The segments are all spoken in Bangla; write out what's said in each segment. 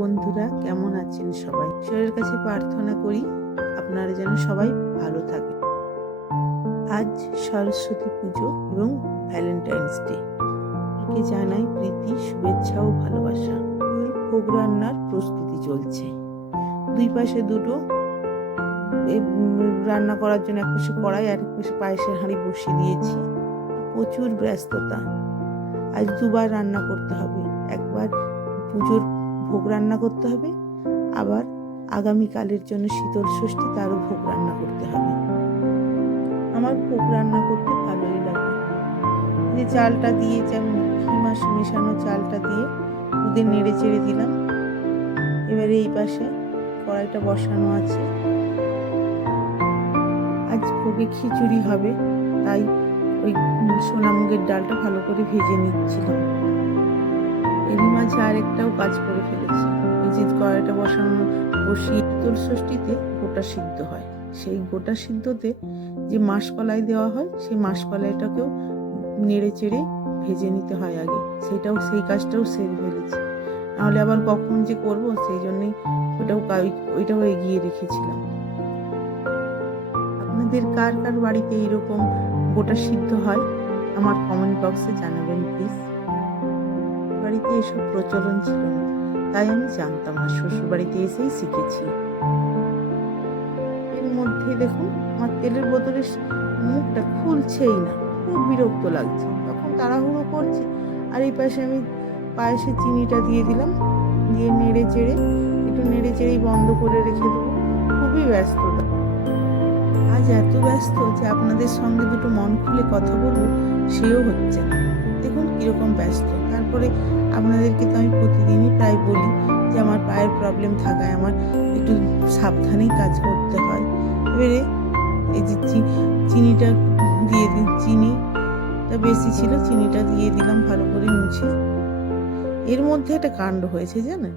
বন্ধুরা, কেমন আছেন সবাই? ঈশ্বরের কাছে প্রার্থনা করি আপনারা যেন সবাই ভালো থাকেন। আজ সরস্বতী পুজো এবং ভ্যালেন্টাইন্স ডে। কে জানাই প্রীতি, শুভেচ্ছা ও ভালোবাসা। ভোগ রান্নার প্রস্তুতি চলছে। দুই পাশে দুটো রান্না করার জন্য এক পাশে কড়াই আর এক পাশে পায়েসের হাঁড়ি বসিয়ে দিয়েছি। প্রচুর ব্যস্ততা। আজ দুবার রান্না করতে হবে। একবার পুজোর ভোগ রান্না করতে হবে, আবার আগামীকালের জন্য শীতল ষষ্ঠী তারও ভোগ রান্না করতে হবে। আমার ভোগ রান্না করতে ভালোই লাগে। যে চালটা দিয়ে ঘি মাছ মেশানো চালটা দিয়ে দুধে নেড়ে চেড়ে দিলাম। এবারে এই পাশে কড়াইটা বসানো আছে। আজ ভোগে খিচুড়ি হবে, তাই ওই সোনামুগের ডালটা ভালো করে ভেজে নিচ্ছিলাম। এরই মাঝে আরেকটাও কাজ করে ফেলেছি। এই যে কড়াইটা বসিয়ে শীতল ষষ্ঠীতে গোটা সিদ্ধ হয়, সেই গোটা সিদ্ধতে যে মাসকলাই দেওয়া হয়, সেই মাসকলাইটাকেও নেড়ে চেড়ে ভেজে নিতে হয় আগে। সেই কাজটাও সেরে ফেলেছি, নাহলে আবার কখন যে করব সেই জন্যই ওইটাও এগিয়ে রেখেছিলাম। আপনাদের কার কার বাড়িতে এইরকম গোটা সিদ্ধ হয় আমার কমেন্ট বক্সে জানাবেন প্লিজ। বাড়িতে এসব প্রচলন ছিল না, তাই আমি জানতাম না। শ্বশুর বাড়িতে এসেই শিখেছি। এর মধ্যে দেখুন আমার তেলের বোতলের মুখটা খুলছেই না, খুব বিরক্ত লাগছে। তখন তাড়াহুড়ো করছি, আর এই পাশে আমি পায়েসে চিনিটা দিয়ে দিলাম, দিয়ে নেড়ে চেড়েই বন্ধ করে রেখে দেবো। খুবই ব্যস্ততা। আজ এত ব্যস্ত যে আপনাদের সঙ্গে দুটো মন খুলে কথা বলবো সেও হচ্ছে না। দেখুন কিরকম ব্যস্ত। তারপরে আপনাদেরকে তো আমি প্রতিদিনই প্রায় বলি যে আমার পায়ের প্রবলেম থাকায় আমার একটু সাবধানেই কাজ করতে হয়। এবারে এই যে চিনিটা দিয়ে দিই, চিনিটা বেশি ছিল, চিনিটা দিয়ে দিলাম ভালো করে মুছে। এর মধ্যে একটা কাণ্ড হয়েছে জানেন,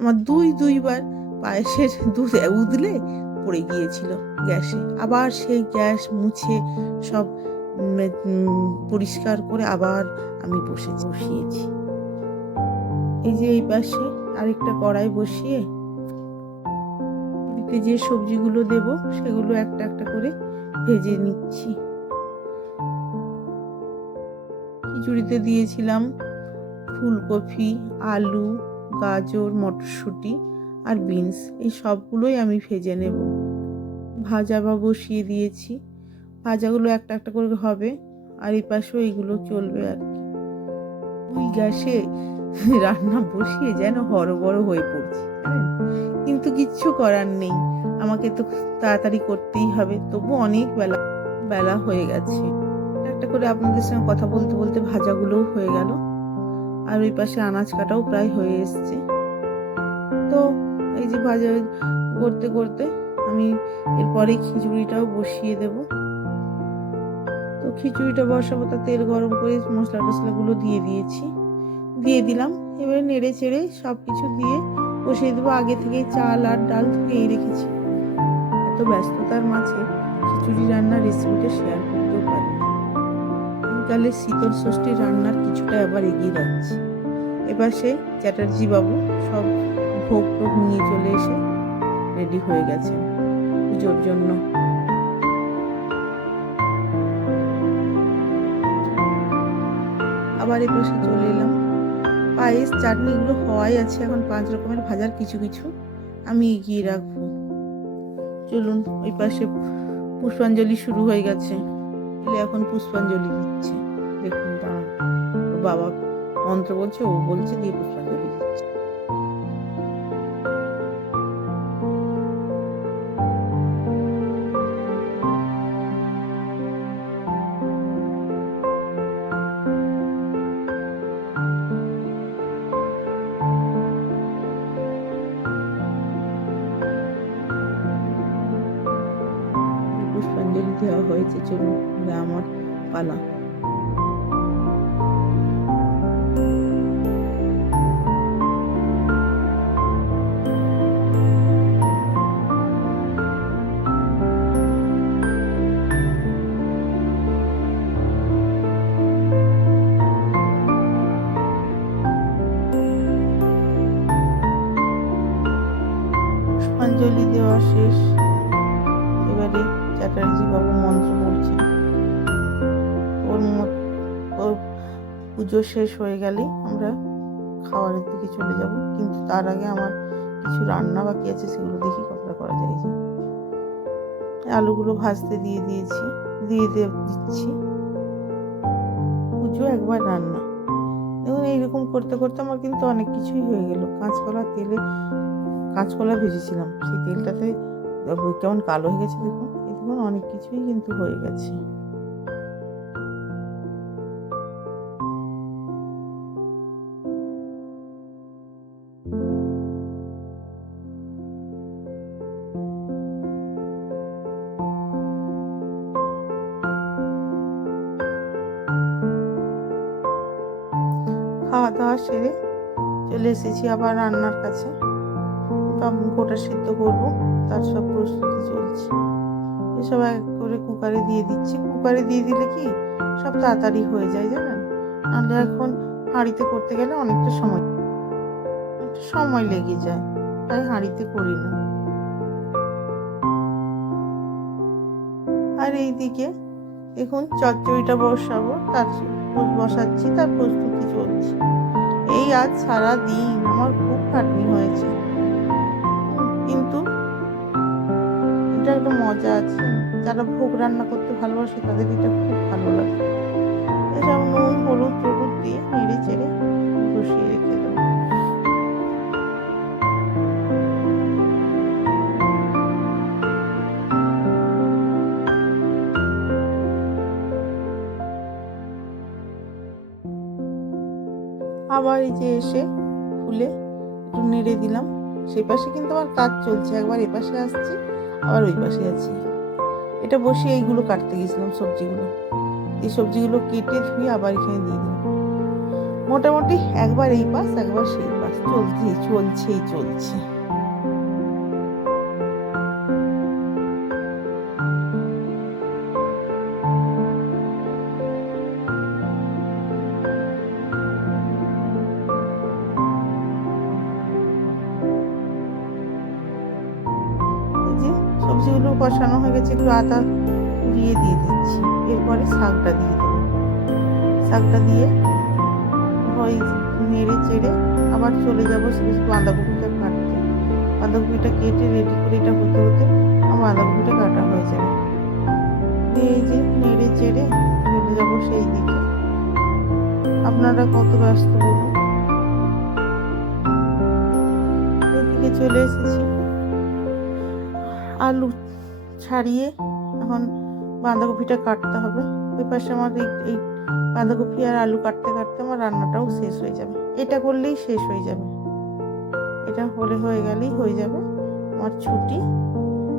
আমার দুইবার পায়েসের দুধ উদলে পড়ে গিয়েছিল গ্যাসে। আবার সেই গ্যাস মুছে সব পরিষ্কার করে আবার আমি বসিয়েছি। এই যে এই পাশে আরেকটা কড়াই বসিয়ে যে সবজিগুলো দেব সেগুলো একটা একটা করে ভেজে নিচ্ছি। খিচুড়িতে দিয়েছিলাম ফুলকপি, আলু, গাজর, মটরশুঁটি আর বিনস। এই সবগুলোই আমি ভেজে নেব। ভাজা বসিয়ে দিয়েছি। ভাজাগুলো একটা একটা করে হবে, আর এই পাশেও এইগুলো চলবে আর কি। ওই গ্যাসে রান্না বসিয়ে যেন হরবড় হয়ে পড়ছি, কিন্তু কিচ্ছু করার নেই, আমাকে তো তাড়াতাড়ি করতেই হবে। তবু অনেক বেলা হয়ে গেছে। একটা করে আপনাদের সঙ্গে কথা বলতে বলতে ভাজাগুলোও হয়ে গেল, আর ওই পাশে আনাজ কাটাও প্রায় হয়ে এসছে। তো এই যে ভাজা করতে করতে আমি এরপরে খিচুড়িটাও বসিয়ে দেব। তো খিচুড়িটা বসাবো, তা তেল গরম করে মশলা টশলাগুলো দিয়ে দিলাম। এবারে নেড়ে চেড়ে সব কিছু দিয়ে বসিয়ে দেবো। আগে থেকে চাল আর ডাল ধুয়েই রেখেছি। এত ব্যস্ততার মাঝে খিচুড়ি রান্নার রেসিপিটা শেয়ার করতেও পারি। বিকালে শীতল ষষ্ঠী রান্নার কিছুটা আবার এগিয়ে যাচ্ছে। এবার সে চ্যাটার্জি বাবু সব ভোগ নিয়ে চলে এসে রেডি হয়ে গেছে পুজোর জন্য। আবার এ পাশে চলে এলাম। পায়েস চাটনি এগুলো হওয়াই আছে, এখন 5 রকমের ভাজার কিছু আমি এগিয়ে রাখবো। চলুন, ওই পাশে পুষ্পাঞ্জলি শুরু হয়ে গেছে। এখন পুষ্পাঞ্জলি দিচ্ছে। দেখুন দাঁড়ান, বাবা মন্ত্র বলছে, ও বলছে, দিয়ে পুষ্পাঞ্জলি দিচ্ছে। পুষ্পাঞ্জলি দেওয়া হয়েছে, চলুন আমার পালা। দাওয়া শেষ। এবারে চ্যাটার্জি বাবু মন্ত্র পড়ছেন। ওর পুজো শেষ হয়ে গেলেই আমরা খাবারের দিকে চলে যাব, কিন্তু তার আগে আমার কিছু রান্না বাকি আছে, সেগুলো দেখি কতটা করা যায়। যে আলুগুলো ভাজতে দিয়ে দিচ্ছি। পুজো একবার রান্না, দেখুন এইরকম করতে করতে আমার কিন্তু অনেক কিছুই হয়ে গেল। কাঁচকলা ভেজেছিলাম, সেই তেলটাতে কেমন কালো হয়ে গেছে দেখুন। দেখুন অনেক কিছুই কিন্তু হয়ে গেছে। খাওয়া দাওয়া সেরে চলে এসেছি আবার রান্নার কাছে। গোটা সিদ্ধ করব, তার সব প্রস্তুতি চলছে। এসব এক করে কুকারে দিয়ে দিচ্ছি। কুকারে দিয়ে দিলে কি সব তাড়াতাড়ি হয়ে যায় জানেন, নাহলে এখন হাঁড়িতে করতে গেলে অনেকটা সময় লেগে যায়, তাই হাঁড়িতে করি না। আর এইদিকে দেখুন চচ্চড়িটা বসাচ্ছি, তার প্রস্তুতি চলছে। এই আজ সারা দিন আমার খুব খাটনি হয়েছে, কিন্তু এটা একটা মজা আছে। যারা ভোগ রান্না করতে ভালোবাসে তাদের এটা খুব ভালো লাগে। এসব নুন হলুদ টলুদ দিয়ে নেড়ে চেড়ে বসিয়ে রেখে দেবো। আবার এই যে এসে খুলে একটু নেড়ে দিলাম। সেই পাশে কিন্তু আমার কাজ চলছে, একবার এ পাশে আসছি আবার ওই পাশে আছি। এটা বসিয়ে এইগুলো কাটতে গেছিলাম, এই সবজিগুলো কেটে ধুয়ে আবার এখানে দিয়ে দিলাম। মোটামুটি একবার এই পাশ একবার সেই পাশ চলছে। সবজিগুলো কষানো হয়ে গেছে, একটু আদা দিয়ে দিচ্ছি। এরপরে শাকটা দিয়ে দেবো। শাকটা দিয়ে নেড়ে চেড়ে আবার চলে যাবো বাঁধাকপিটা কাটতে। বাঁধাকপিটা কেটে রেডি করে এটা হতে হতে আমার বাঁধাকপিটা কাটা হয়ে যাবে। দিয়ে এই যে নেড়ে চেড়ে চলে যাবো সেই দিকে। আপনারা কত ব্যস্ত বলুন। এদিকে চলে এসেছি, আলু ছাড়িয়ে এখন বাঁধাকপিটা কাটতে হবে। ওই পাশে আমার এই বাঁধাকপি আর আলু কাটতে কাটতে আমার রান্নাটাও শেষ হয়ে যাবে। এটা করলেই শেষ হয়ে যাবে, এটা হয়ে গেলেই হয়ে যাবে আমার ছুটি।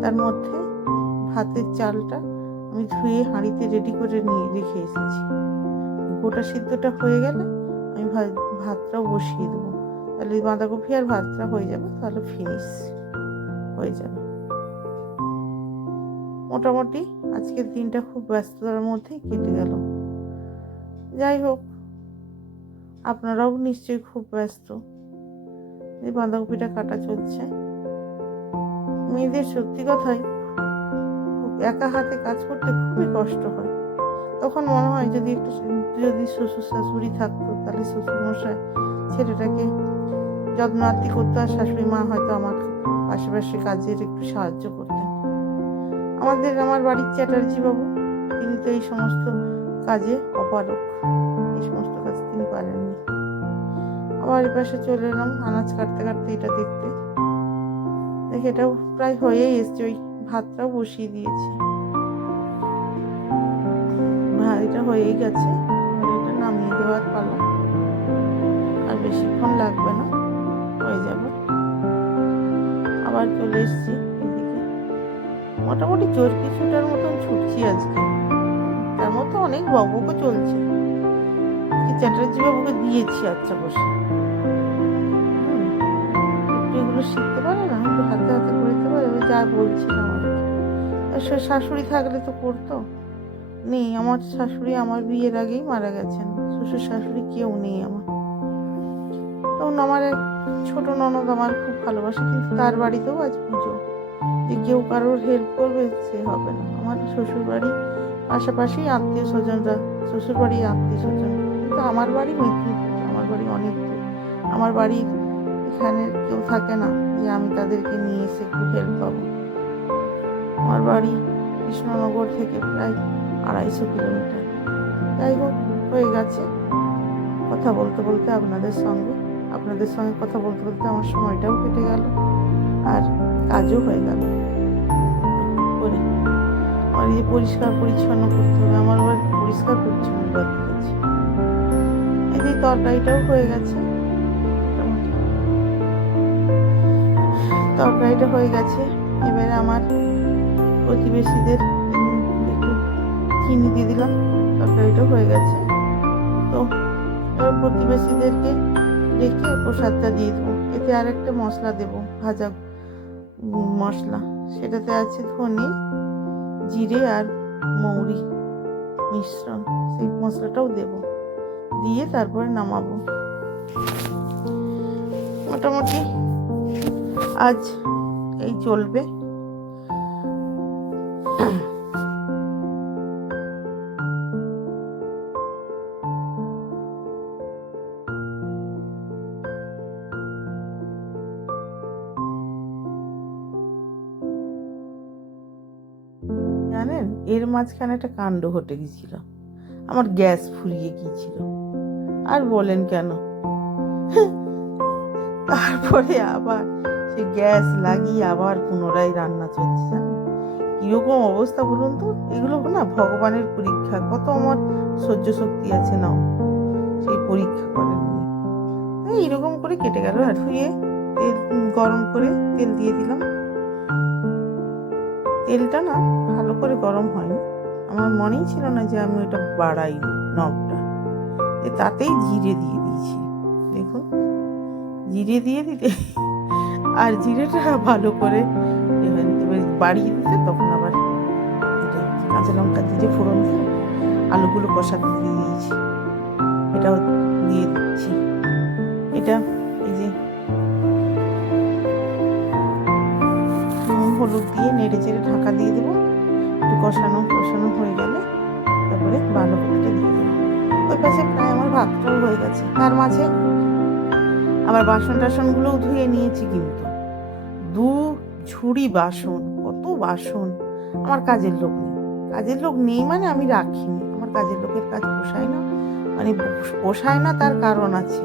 তার মধ্যে ভাতের চালটা আমি ধুয়ে হাঁড়িতে রেডি করে নিয়ে রেখে এসেছি। গোটা সিদ্ধটা হয়ে গেলে আমি ভাতটাও বসিয়ে দেবো, তাহলে বাঁধাকপি আর ভাতটা হয়ে যাবে, তাহলে ফিনিশ হয়ে যাবে। মোটামুটি আজকের দিনটা খুব ব্যস্ততার মধ্যেই কেটে গেল। যাই হোক, আপনারাও নিশ্চয়ই খুব ব্যস্ত। এই বাঁধাকপিটা কাটা চলছে। মেয়েদের সত্যি কথাই একা হাতে কাজ করতে খুবই কষ্ট হয়। তখন মনে হয় যদি শ্বশুর শাশুড়ি থাকতো, তাহলে শ্বশুর মশাই ছেলেটাকে যত্ন আত্তি করতো, আর শাশুড়ি মা হয়তো আমার পাশাপাশি কাজের একটু সাহায্য করতেন। আমার বাড়ির চ্যাটার্জি বাবু, তিনি তো এই সমস্ত কাজে অপারক, এই সমস্ত কাজ তিনি পারেননি। আবার এই পাশে চলে এলাম আনাজ কাটতে কাটতে এটা দেখতে। দেখে এটাও প্রায় হয়েই এসছে, ওই ভাতটাও বসিয়ে দিয়েছি। এটা হয়েই গেছে, এটা নামিয়ে দেওয়ার পালা। আর বেশিক্ষণ লাগবে না, হয়ে যাবে। আবার চলে এসছি এদিকে। মোটামুটি চরকি ছুটার মতন ছুটছি আজকে, তার মতো অনেক বকবকও চলছে। চ্যাটার্জি বাবুকে দিয়েছি আচ্ছা বসে, একটু এগুলো শিখতে পারে না, একটু হাতে হাতে করতে পারে, যা বলছিলাম আর কি। শাশুড়ি থাকলে তো করতো, নেই আমার শাশুড়ি, আমার বিয়ের আগেই মারা গেছেন। শ্বশুর শাশুড়ি কেউ নেই আমার। তখন আমার এক ছোট ননদ আমার খুব ভালোবাসে, কিন্তু তার বাড়িতেও আজ পুজো। যে কেউ কারোর হেল্প করবে সে হবে না। আমার শ্বশুরবাড়ি পাশাপাশি আত্মীয় স্বজনরা, শ্বশুরবাড়ি আত্মীয় স্বজন, কিন্তু আমার বাড়ি মেদিনীপুর, আমার বাড়ি অনেক দূর। আমার বাড়ির এখানে কেউ থাকে না যে আমি তাদেরকে নিয়ে এসে একটু হেল্প পাবো। আমার বাড়ি কৃষ্ণনগর থেকে প্রায় 250 কিলোমিটার। যাই হোক, হয়ে গেছে কথা বলতে বলতে আপনাদের সঙ্গে কথা বলতে বলতে আমার সময়টাও কেটে গেল আর কাজও হয়ে গেল। করে আর এই যে পরিষ্কার পরিচ্ছন্ন করতে হবে, আমার আবার পরিষ্কার পরিচ্ছন্ন করতে গেছি। এই যে তরকারিটাও হয়ে গেছে, তরকারিটা হয়ে গেছে। এবারে আমার প্রতিবেশীদের একটু চিনি দিয়ে দিলাম, তরকারিটা হয়ে গেছে। তো এবার প্রতিবেশীদেরকে রেখে প্রসাদটা দিয়ে দেবো। এতে আর একটা মশলা দেবো, ভাজা মশলা, সেটাতে আছে ধনে, জিরে আর মৌরি মিশ্রণ, সেই মশলাটাও দেব, দিয়ে তারপরে নামাবো। মোটামুটি আজ এই চলবে। জানেন, এর মাঝখানে একটা কাণ্ড ঘটে গেছিল, আমার গ্যাস ফুরিয়ে গিয়েছিল। আর বলেন কেন, তারপরে আবার সে গ্যাস লাগিয়ে আবার পুনরায় রান্না চলছে। জানেন কিরকম অবস্থা বলুন তো? এগুলো না ভগবানের পরীক্ষা, কত আমার সহ্য শক্তি আছে না, সেই পরীক্ষা করেন উনি। এইরকম করে কেটে গেল। আর ধুয়ে তেল গরম করে তেল দিয়ে দিলাম। তেলটা না ভালো করে গরম হয়নি, আমার মনেই ছিল না যে আমি ওটা বাড়াই নবটা। তাতেই জিরে দিয়ে দিয়েছি, দেখুন জিরে দিয়ে দিতে, আর জিরেটা ভালো করে এবার বাড়িয়ে দিতে, তখন আবার এটা কাঁচা লঙ্কা দিয়ে ফোড়ন দিয়ে আলুগুলো কষাতে দিয়ে দিয়েছি। এটাও দিয়ে দিচ্ছি। এটা এই যে হলুদ দিয়ে নেড়ে চেড়ে ঢাকা দিয়ে দেবো। একটু কষানো হয়ে গেলে তারপরে বাঁধাকপিটা দিয়ে দেবো। ওই পাশে প্রায় আমার ভাতটাও হয়ে গেছে। তার মাঝে আবার বাসন টাসনগুলোও ধুয়ে নিয়েছি, কিন্তু 2 ঝুড়ি বাসন, কত বাসন। আমার কাজের লোক নেই মানে আমি রাখিনি, আমার কাজের লোকের কাজ পোষায় না, মানে পোষায় না তার কারণ আছে।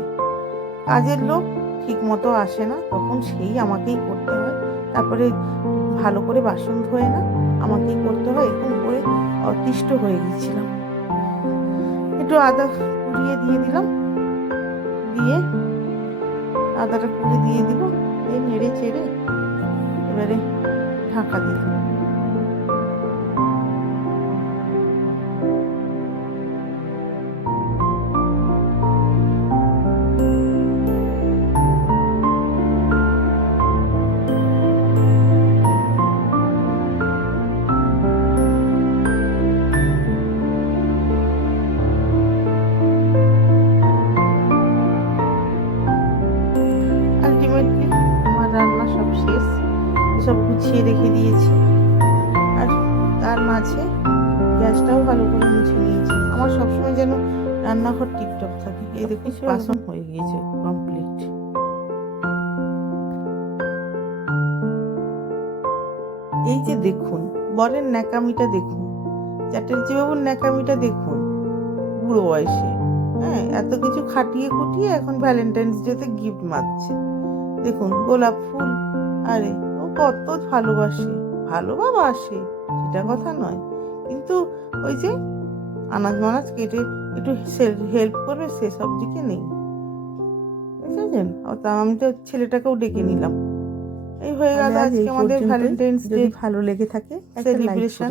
কাজের লোক ঠিক মতো আসে না, তখন সেই আমাকেই করতে হয়। তারপরে ভালো করে বাসন ধোয় না, আমাকেই করতে হয়। এরকম করে অতিষ্ঠ হয়ে গেছিলাম। একটু আদা কুড়িয়ে দিয়ে দিলাম, দিয়ে আদাটা কুড়ে দিয়ে দিব, দিয়ে নেড়ে চেড়ে এবারে ঢাকা দিলাম। আলটিমেটলি আমার রান্না সব শেষ, সব গুছিয়ে রেখে দিয়েছি। আর তার মাঝে গ্যাসটাও ভালো করে মুছে নিয়েছি। আমার সবসময় যেন রান্নাঘর টিপটপ থাকে। এই দেখুন বাসন হয়ে গিয়েছে কমপ্লিট। এই যে দেখুন বরের ন্যাকামিটা দেখুন, চ্যাটার্জি বাবুর ন্যাকামিটা দেখুন, বুড়ো বয়সে এত কিছু খাটিয়ে খুটিয়ে এখন ভ্যালেন্টাইন্স ডেতে গিফট মারছে। দেখুন গোলাপ ফুল, আরে ও কত ভালোবাসে সেটা কথা নয়, কিন্তু ওই যে আনাজ মানাজ কেটে একটু হেল্প করবে সেসব দিকে নেই, বুঝেছেন? তা আমি তো ছেলেটাকেও ডেকে নিলাম। এই হয়ে গেল আজকে আমাদের ভ্যালেন্টাইন্স ডে। ভালো লেগে থাকে সেলিব্রেশন।